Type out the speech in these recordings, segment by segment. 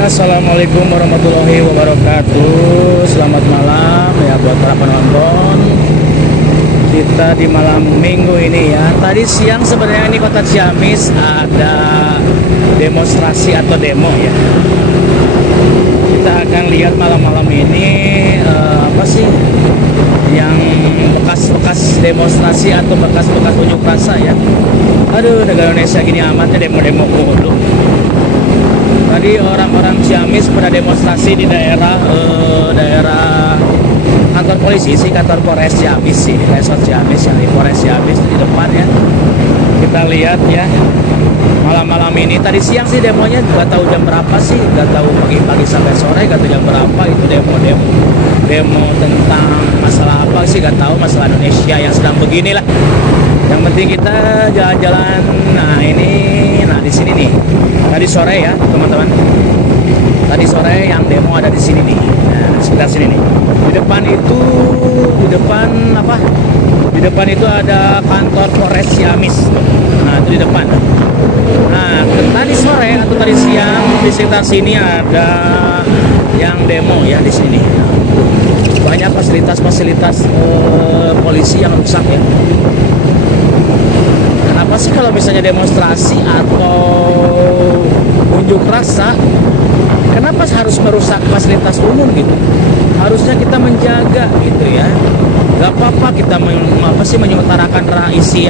Assalamualaikum warahmatullahi wabarakatuh. Selamat malam ya buat para penonton. Kita di malam minggu ini ya. Tadi siang sebenarnya ini kota Ciamis ada demonstrasi atau demo ya. Kita akan lihat malam-malam ini apa sih yang bekas-bekas demonstrasi atau bekas-bekas unjuk rasa ya. Aduh, negara Indonesia gini amatnya demo-demo mulu. Tadi orang-orang Ciamis pada demonstrasi di daerah kantor polisi sih, kantor Polres Ciamis sih, Resort Ciamis ya, di Polres Ciamis di depan ya. Kita lihat ya, malam-malam ini tadi siang sih demonya, nggak tahu jam berapa sih, nggak tahu pagi-pagi sampai sore, nggak tahu jam berapa itu demo tentang masalah apa sih, nggak tahu, masalah Indonesia yang sedang beginilah. Yang penting kita jalan-jalan. Nah ini, di sini nih. Tadi sore ya teman-teman. Tadi sore yang demo ada di sini nih. Nah, sekitar sini nih. Di depan apa? Di depan itu ada kantor Polres Ciamis. Nah itu di depan. Nah tadi sore atau tadi siang di sekitar sini ada yang demo ya di sini. Banyak fasilitas polisi yang rusak ya. Kenapa sih kalau misalnya demonstrasi atau unjuk rasa, kenapa harus merusak fasilitas umum gitu? Harusnya kita menjaga gitu ya. Gak apa-apa kita menyutarakan isi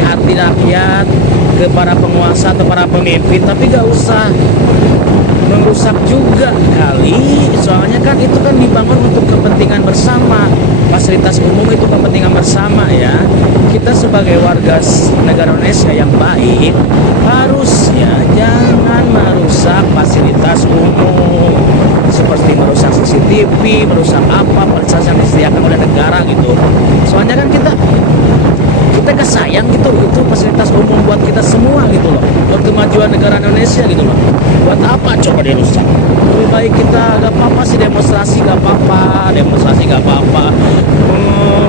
hati rakyat kepada penguasa atau para pemimpin, tapi gak usah merusak juga kali. Soalnya kan itu kan dibangun untuk kepentingan bersama. Fasilitas umum itu kepentingan bersama ya. Kita sebagai warga negara Indonesia yang baik harusnya jangan merusak fasilitas umum seperti merusak CCTV, merusak apa fasilitas yang disediakan oleh negara gitu. Soalnya kan kita gak sayang gitu, itu fasilitas umum buat kita semua gitu loh, buat kemajuan negara Indonesia gitu loh. Buat apa coba dirusak? Lebih baik kita gak apa-apa sih demonstrasi, gak apa-apa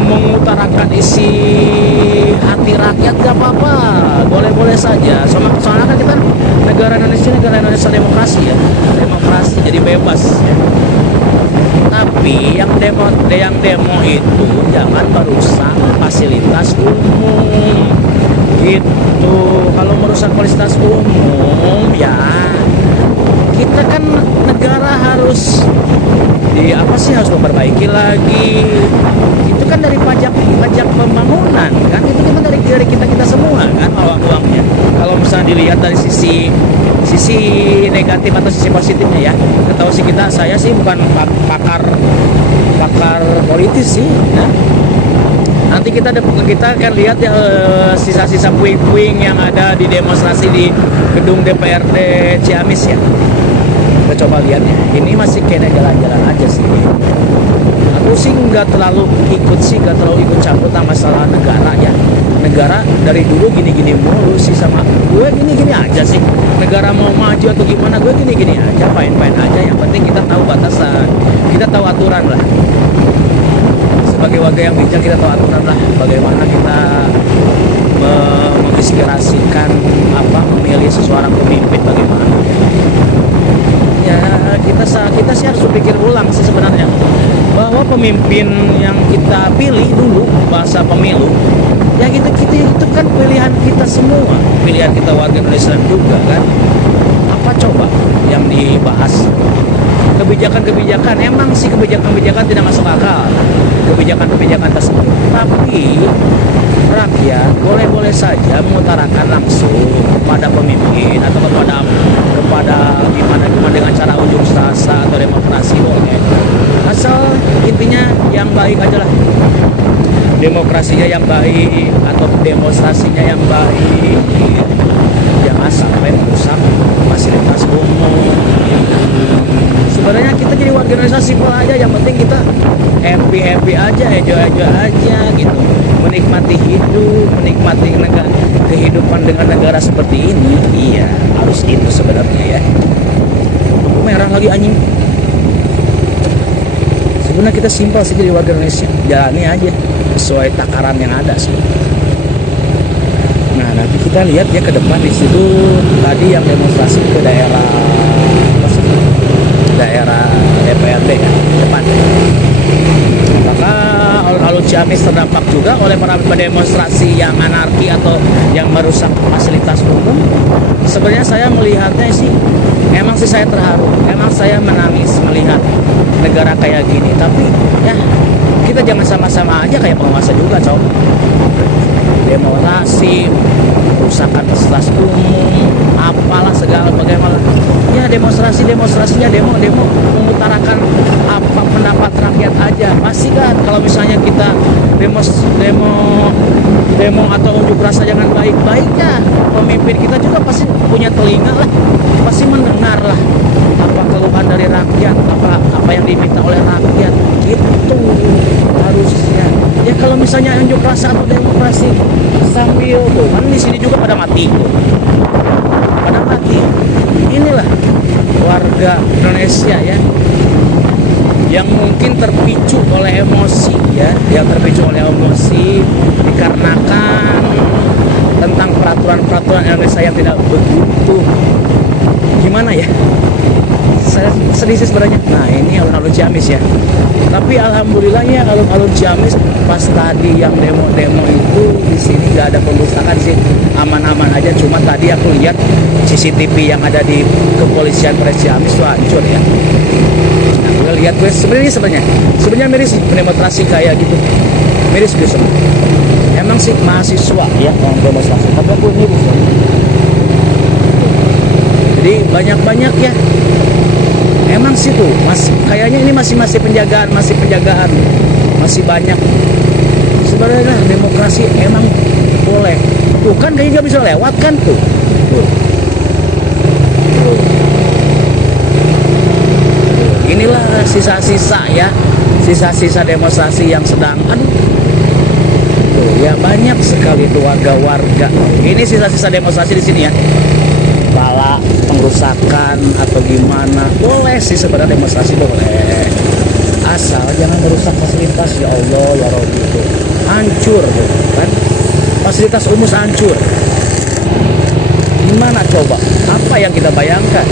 mengutarakan isi hati rakyat, gak apa-apa, boleh-boleh saja. Soalnya kan kita negara Indonesia demokrasi ya, demokrasi jadi bebas ya. Tapi yang demo itu jangan merusak fasilitas umum gitu. Kalau merusak fasilitas umum ya kita kan negara harus harus memperbaiki lagi. Itu kan dari pajak pembangunan kan, itu kan dari kita semua kan uangnya. Kalau misalnya dilihat dari sisi negatif atau sisi positifnya ya, ketahui sih saya sih bukan pakar politis sih ya. Nanti kita akan lihat ya sisa-sisa puing-puing yang ada di demonstrasi di gedung DPRD Ciamis ya. Kita coba lihat ya. Ini masih kayak jalan-jalan aja sih. Aku sih nggak terlalu ikut campur sama masalah negara ya. Negara dari dulu gini-gini mulu sih sama gue, gini-gini aja sih. Negara mau maju atau gimana, gue gini-gini aja, fine-fine aja. Yang penting kita tahu batasan, kita tahu aturan lah. Sebagai warga yang bijak kita tahu aturan lah, bagaimana kita menginspirasikan memilih seseorang pemimpin bagaimana ya. Kita sih harus berpikir ulang sih sebenarnya, bahwa pemimpin yang kita pilih dulu, bahasa pemilu ya, itu kan pilihan kita semua, pilihan kita warga Indonesia juga kan. Apa coba yang dibahas? Kebijakan emang sih kebijakan tidak masuk akal, kebijakan tersebut, tapi rakyat boleh-boleh saja mengutarakan langsung kepada pemimpin atau kepada gimana dengan cara unjuk rasa atau demonstrasi, boleh, asal intinya yang baik aja lah, demokrasinya yang baik atau demonstrasinya yang baik, jangan sampai merusak fasilitas umum. Sebenarnya kita jadi warga Indonesia simpel aja, yang penting kita happy aja, enjoy aja gitu, menikmati hidup, menikmati kehidupan dengan negara seperti ini. Iya, harus itu sebenarnya ya. Merah lagi anjing. Sebenarnya kita simpel sih jadi warga Indonesia, jalani aja sesuai takaran yang ada sih. Nah nanti kita lihat ya ke depan. Di situ tadi yang demonstrasi ke daerah DPRD ya, depan. Maka alun-alun Ciamis terdampak juga oleh para demonstrasi yang anarki atau yang merusak fasilitas umum. Sebenarnya saya melihatnya sih, emang sih saya terharu, emang saya menangis melihat negara kayak gini. Tapi ya kita jangan sama-sama aja kayak penguasa juga, coba. Demonstrasi, perusakan fasilitas umum, apalah segala bagaimana. Ya demonstrasinya demo mengutarakan apa pendapat rakyat aja. Pasti kan kalau misalnya kita demo atau unjuk rasa jangan baik-baiknya, pemimpin kita juga pasti punya telinga lah, pasti mendengar lah apa keluhan dari rakyat, apa yang diminta oleh rakyat, gitu harusnya. Ya kalau misalnya unjuk rasa atau demokrasi sambil tuh kan di sini juga pada mati. Inilah warga Indonesia ya, yang mungkin terpicu oleh emosi ya, dikarenakan tentang peraturan Indonesia yang tidak begitu gimana ya. Saya sedih sih sebenarnya. Nah ini alun-alun Ciamis ya. Tapi alhamdulillahnya alun-alun Ciamis pas tadi yang demo itu di sini nggak ada pemberontakan sih, aman-aman aja. Cuma tadi aku lihat CCTV yang ada di kepolisian Polres Ciamis itu hancur ya. Nah, gue lihat sebenarnya miris demonstrasi kayak gitu, miris gitu. Emang sih mahasiswa ya orang demonstrasi, tapi aku miris ya. Jadi banyak ya. Emang sih tuh kayaknya ini masih penjagaan, masih banyak. Sebenarnya demokrasi emang boleh. Tuh kan kayaknya nggak bisa lewat kan tuh. Inilah sisa-sisa ya, sisa-sisa demonstrasi yang sedang tuh ya, banyak sekali tuh warga. Ini sisa-sisa demonstrasi di sini ya. Bala pengrusakan atau gimana boleh sih sebenarnya, demonstrasi boleh, asal jangan merusak fasilitas. Ya Allah ya Rabbi, itu hancur tuh kan, fasilitas umum hancur. Gimana coba, apa yang kita bayangkan,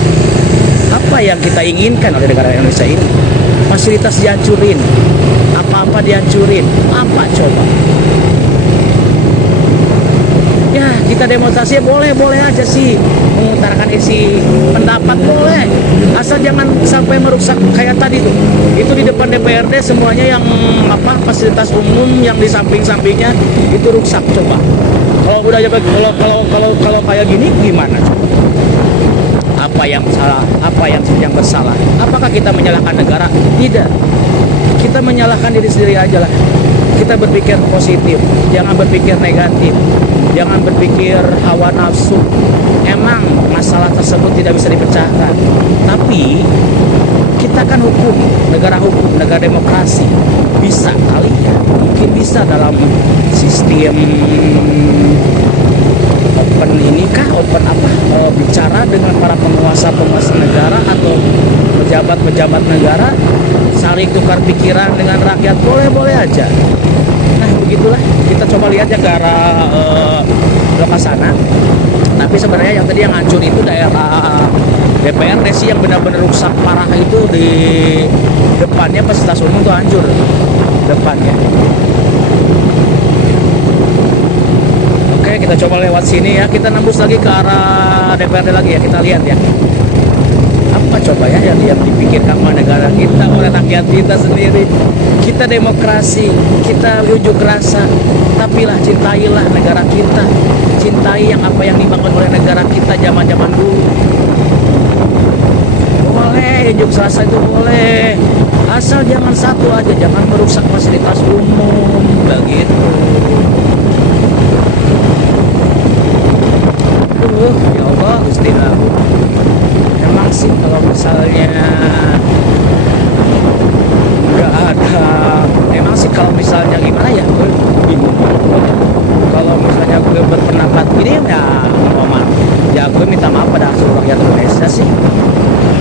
apa yang kita inginkan oleh negara Indonesia ini? Fasilitas dihancurin, apa-apa dihancurin, apa coba? Ya kita demonstrasi boleh aja sih, mengutarakan isi pendapat boleh, asal jangan sampai merusak kayak tadi tuh. Itu di depan DPRD semuanya yang fasilitas umum yang di samping-sampingnya itu rusak. Coba kalau udah kalau kayak gini gimana coba? Apa yang salah, apa yang bersalah? Apakah kita menyalahkan negara? Tidak, kita menyalahkan diri sendiri aja lah. Kita berpikir positif, jangan berpikir negatif, jangan berpikir hawa nafsu. Emang masalah tersebut tidak bisa dipecahkan, tapi kita kan negara hukum, negara demokrasi. Bisa kali ya, mungkin bisa dalam sistem open bicara dengan para penguasa negara atau pejabat negara, saling tukar pikiran dengan rakyat, boleh aja. Nah begitulah, kita coba lihat ya ke arah lokasi sana. Tapi sebenarnya yang tadi yang hancur itu daerah DPRD sih, yang benar-benar rusak parah itu di depannya, fasilitas umum tuh hancur depannya. Oke, kita coba lewat sini ya, kita nembus lagi ke arah DPRD lagi ya, kita lihat ya. Apa coba ya yang dipikirkan oleh negara kita, oleh rakyat kita sendiri. Kita demokrasi, kita unjuk rasa, tapi cintailah negara kita, cintai apa yang dibangun oleh negara kita zaman dulu. Boleh unjuk rasa itu boleh, asal jangan satu aja, jangan merusak fasilitas umum begitu. Ya Allah Gusti Allah. Emang sih kalau misalnya nggak ada, emang sih kalau misalnya gimana ya, gue bingung. Kalau misalnya gue berpendapat gini ya gue minta maaf pada seluruh rakyat Indonesia sih.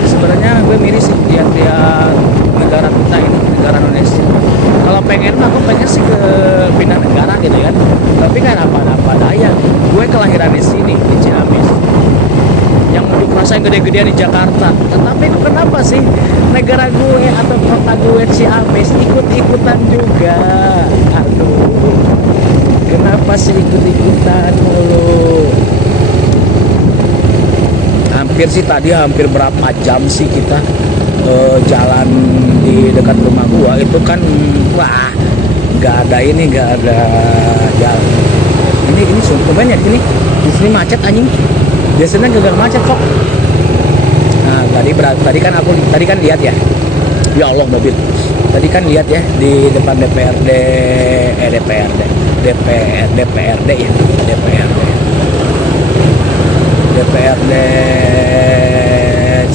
Sebenarnya gue miris sih lihat negara kita ini, negara Indonesia. Kalau pengen mah aku pengen sih ke pindah negara gitu kan, tapi kan apa daya, gue kelahiran di sini di Ciamis, yang dulu rasain gede-gedean di Jakarta. Tetapi kenapa sih negara gue atau kota gue Ciamis ikut-ikutan juga? Aduh, kenapa sih ikut-ikutan mulu? Hampir berapa jam sih kita jalan di dekat rumah gua itu kan, wah nggak ada jalan. Ini sumpahnya di sini macet anjing. Biasanya gagal macet kok. Nah tadi kan lihat ya Allah mobil. Tadi kan lihat ya di depan DPRD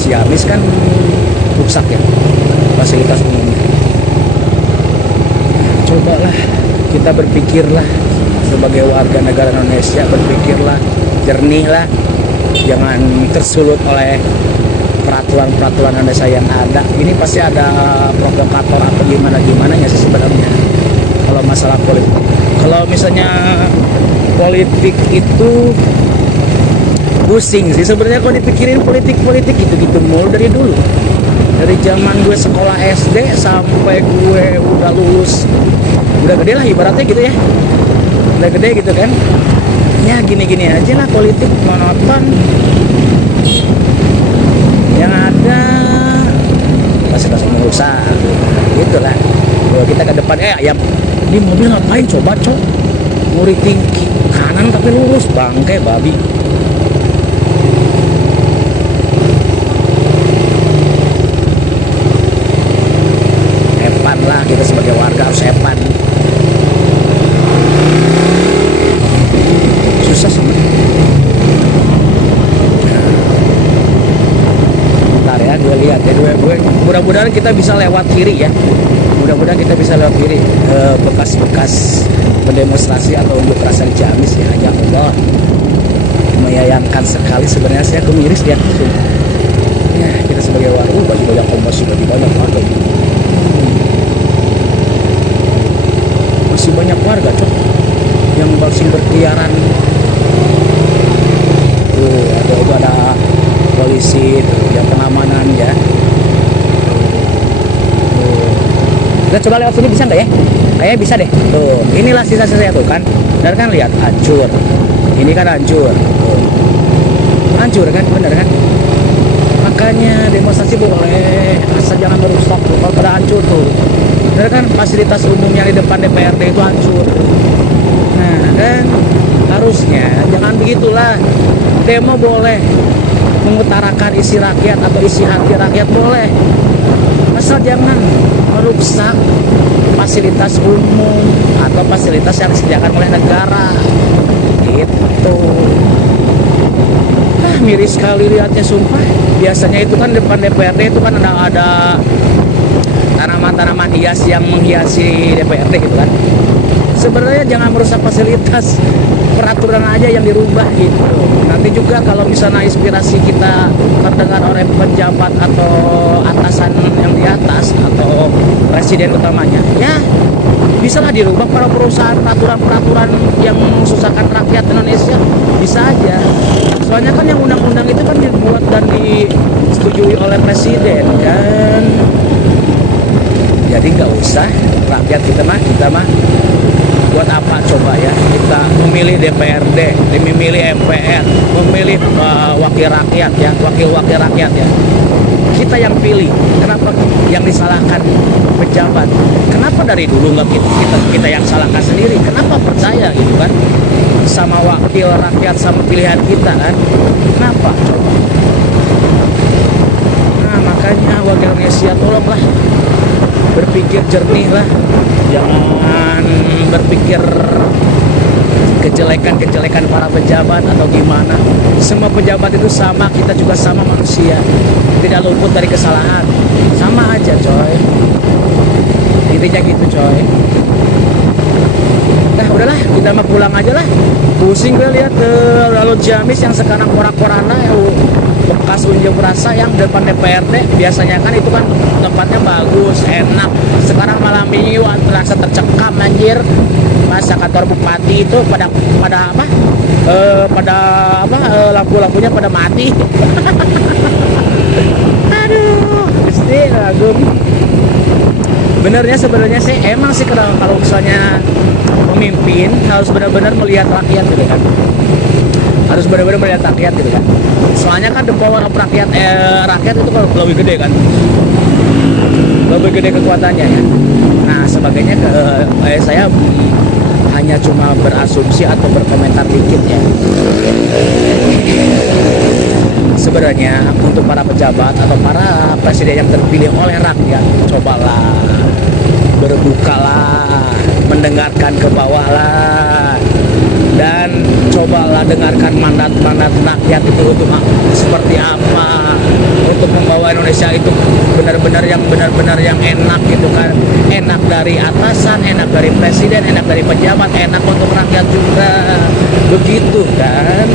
Ciamis kan rusak ya fasilitas umumnya. Cobalah kita berpikirlah sebagai warga negara Indonesia, berpikirlah jernihlah, jangan tersulut oleh peraturan Indonesia yang ada. Ini pasti ada provokator atau gimana ya sih sebenarnya kalau masalah politik. Kalau misalnya politik itu pusing sih sebenarnya kalau dipikirin politik gitu mulu dari dulu, dari zaman gue sekolah SD sampai gue udah lulus, udah gede lah ibaratnya gitu ya, udah gede gitu kan ya, gini aja lah politik monoton. Yang ada kasih merusak gitulah. Kalau kita ke depan ya ini mobil ngapain coba nguri tinggi kanan tapi lurus, bangke babi. Lah kita sebagai warga harus hepan. Susah sebenarnya. Bentar ya, gue lihat ya, gue mudah-mudahan kita bisa lewat kiri ya. Mudah-mudahan kita bisa lewat kiri bekas-bekas pendemonstrasi atau unjuk rasa di Ciamis ya. Ya Allah, menyayangkan sekali sebenarnya, saya kemiris lihat itu. Ya kita sebagai warga banyak kompas, banyak warga. Masih banyak warga yang masih berkeliaran. Ada polisi yang pengamanan ya. Kita coba lewat sini bisa nggak ya? Kayaknya bisa deh. Tuh, inilah sisa-sisa tuh kan. Dan kan lihat hancur. Ini kan hancur. Tuh. Hancur kan, bener kan? Makanya demonstrasi boleh, asal jangan merusak tuh. Kalau pada hancur tuh. Bener kan, fasilitas umumnya di depan DPRD itu hancur. Nah, dan harusnya jangan begitulah. Demo boleh, mengutarakan isi rakyat atau isi hati rakyat boleh, asal jangan merusak fasilitas umum atau fasilitas yang disediakan oleh negara. Gitu. Nah, miris sekali lihatnya sumpah. Biasanya itu kan depan DPRD itu kan ada tanaman-tanaman hias yang menghiasi DPRD gitu kan. Sebenarnya jangan merusak fasilitas, peraturan aja yang dirubah gitu. Nanti juga kalau misalnya inspirasi kita terdengar oleh pejabat atau atasan yang di atas atau presiden utamanya, ya bisa lah dirubah para perusahaan peraturan-peraturan yang memsusahkan rakyat Indonesia, bisa aja. Soalnya kan yang undang-undang itu kan dibuat dan disetujui oleh presiden kan. Jadi nggak usah rakyat kita mah buat apa coba ya kita memilih DPRD, memilih MPR, memilih wakil rakyat ya, wakil rakyat ya. Kita yang pilih, kenapa yang disalahkan pejabat? Kenapa dari dulu nggak kita yang salahkan sendiri? Kenapa percaya gitu kan sama wakil rakyat, sama pilihan kita kan? Kenapa coba? Nah makanya warga Indonesia tolonglah berpikir jernih lah, jangan berpikir kejelekan para pejabat atau gimana. Semua pejabat itu sama, kita juga sama manusia, tidak luput dari kesalahan, sama aja coy, intinya gitu coy. Nah udahlah, kita mau pulang aja lah, pusing gue lihat ke lalu Ciamis yang sekarang porak-poranda ya, bekas unjuk rasa yang depan DPRD biasanya kan itu kan tempatnya bagus, enak. Sekarang malam ini terasa tercekam anjir. Masa kantor bupati itu pada lampu-lampunya pada mati. Aduh, Gusti Agung. Sebenarnya sih emang sih kalau misalnya pemimpin harus benar-benar melihat rakyat gitu kan. Harus benar-benar melihat rakyat gitu kan. Soalnya kan the power of rakyat itu kalau lebih gede kan. Lebih gede kekuatannya ya. Nah, sebagainya saya hanya cuma berasumsi atau berkomentar dikit ya. Sebenarnya untuk para pejabat atau para presiden yang terpilih oleh rakyat, cobalah berbukalah, mendengarkan ke bawah lah, dan cobalah dengarkan mandat-mandat rakyat itu untuk seperti apa, untuk membawa Indonesia itu benar-benar yang enak gitu kan, enak dari atasan, enak dari presiden, enak dari pejabat, enak untuk rakyat juga, begitu kan.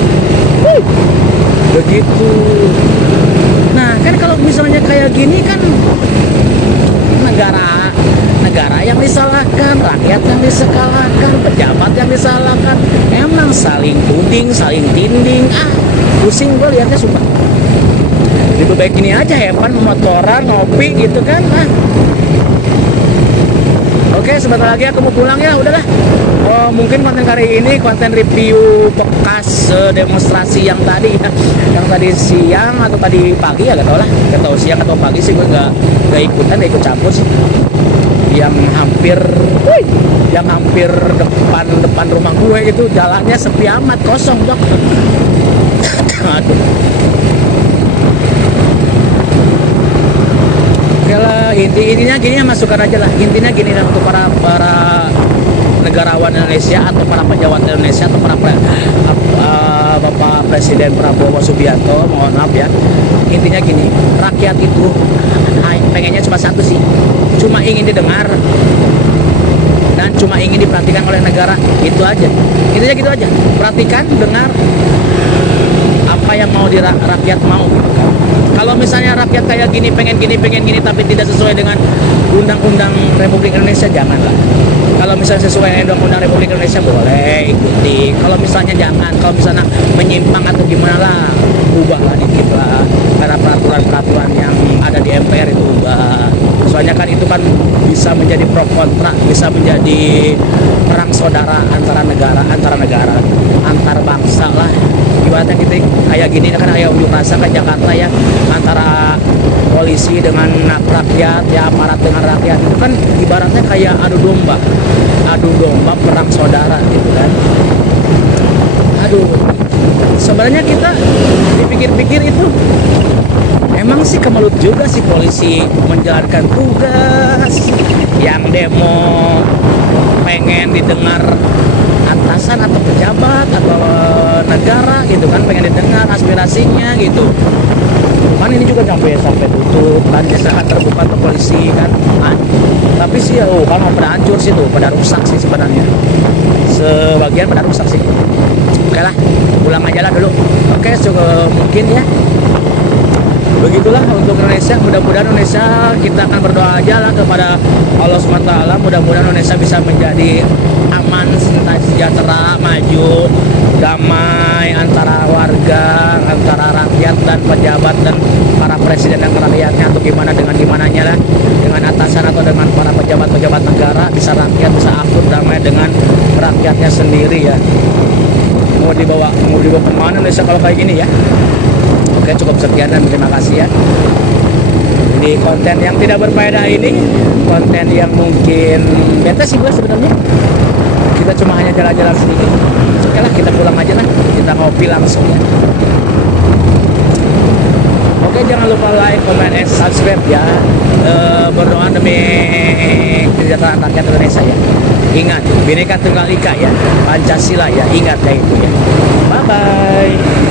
Begitu. Nah kan kalau misalnya kayak gini kan negara yang disalahkan, rakyat yang disalahkan, pejabat yang disalahkan, emang saling tuding, saling tinding. Pusing gue lihatnya sumpah. Lebih baik ini aja Evan motoran, ngopi gitu kan. Oke, sebentar lagi aku mau pulang ya, udahlah. Mungkin konten kali ini konten review bekas demonstrasi yang tadi ya, yang tadi siang atau tadi pagi ya, gak tau lah, gak tau siang atau pagi sih, gue gak ikutan, gak ikut campur sih. Yang hampir depan rumah gue itu jalannya sepi amat, kosong dok. Aduh. Yalah, intinya gini, masukkan aja lah. Intinya gini lah, untuk para negarawan Indonesia atau para pejabat Indonesia atau para Bapak Presiden Prabowo Subianto, mohon maaf ya. Intinya gini, rakyat itu pengennya cuma satu sih, cuma ingin didengar dan cuma ingin diperhatikan oleh negara, itu aja. Intinya gitu aja, perhatikan, dengar apa yang mau rakyat mau gitu kan. Kalau misalnya rakyat kayak gini, pengen gini, tapi tidak sesuai dengan Undang-Undang Republik Indonesia, janganlah. Kalau misalnya sesuai Undang-Undang Republik Indonesia boleh ikuti. Kalau misalnya jangan, kalau misalnya menyimpang atau gimana lah, ubahlah dikit lah. Karena peraturan-peraturan yang ada di MPR itu ubah. Soalnya kan itu kan bisa menjadi pro kontra, bisa menjadi perang saudara antara negara, antar bangsa lah. Ibaratnya kita kayak gini kan, kayak unjuk rasa ke Jakarta ya, antara polisi dengan rakyat ya, aparat dengan rakyat, itu kan ibaratnya kayak adu domba perang saudara gitu kan. Aduh, sebenarnya kita dipikir-pikir itu emang sih kemelut juga sih polisi menjalankan tugas. Yang demo pengen didengar atasan atau pejabat atau negara gitu kan, pengen didengar aspirasinya gitu kan. Ini juga sampai tutup kan, jasa terbuka ke polisi kan. Tapi sih kan pada hancur sih tuh, pada rusak sih sebenarnya, sebagian pada rusak sih. Oke lah, pulang aja lah dulu. Oke, cukup mungkin ya. Begitulah untuk Indonesia. Mudah-mudahan Indonesia, kita akan berdoa aja lah kepada Allah SWT. Mudah-mudahan Indonesia bisa menjadi aman, sejahtera, maju, damai antara warga, antara rakyat dan pejabat dan para presiden dan rakyatnya, atau gimananya lah, dengan atasan atau dengan para pejabat negara. Bisa rakyat bisa akur damai dengan rakyatnya sendiri ya. Mau dibawa kemana Indonesia kalau kayak gini ya. Oke, cukup sekian dan terima kasih ya. Di konten yang tidak berfaedah ini, konten yang mungkin bete sih gue sebenarnya. Kita cuma hanya jalan-jalan sedikit. Oke lah, kita pulang aja lah. Kita ngopi langsung ya. Oke, jangan lupa like, comment, and subscribe ya. Berdoa demi kesejahteraan rakyat Indonesia ya. Ingat, Bhinneka Tunggal Ika ya, Pancasila ya, ingat ya itu ya. Bye-bye.